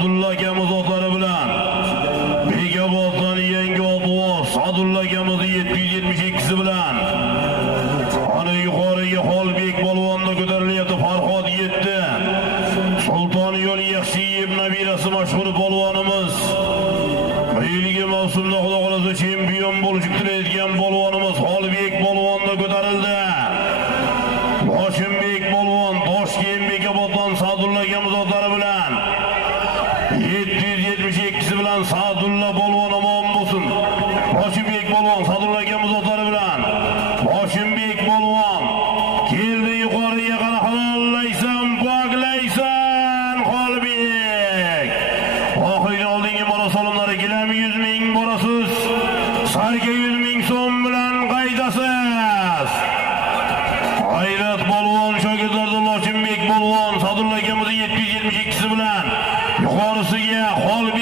Sadulla akamiz otlari bilan Bekoboddan yangi obvoz Sadulla akamiz 772 bilan ana yuqoriga Xolbek polvonni ko'tarilyapti. Farhod 7. Sulton yo'l Yaxshiyev nabirasi mashhur polvonimiz. Yilgi mavsumda xudo xolasa chempion bo'lishib turayotgan polvonimiz Xolbek polvonni ko'tarildi. Hoshimbek polvon Toshkent Bekoboddan Sadulla akamiz otlari bilan 772 bilan Sadulla polvon omon bo'lsin. Hoshimbek polvon Sadulla akamiz otlari bilan Hoshimbek polvon keldi yuqoriga qara halollaysan, poklaysan Xolbek. Oxirgi oldingi bola solimlari gilam 100 ming borasiz. Sarga 100 ming so'm bilan qaydasiz. G'ayrat polvon shogirdlaridan Hoshimbek polvon Sadulla akamiz 772 bilan yuqorisiga Xolbek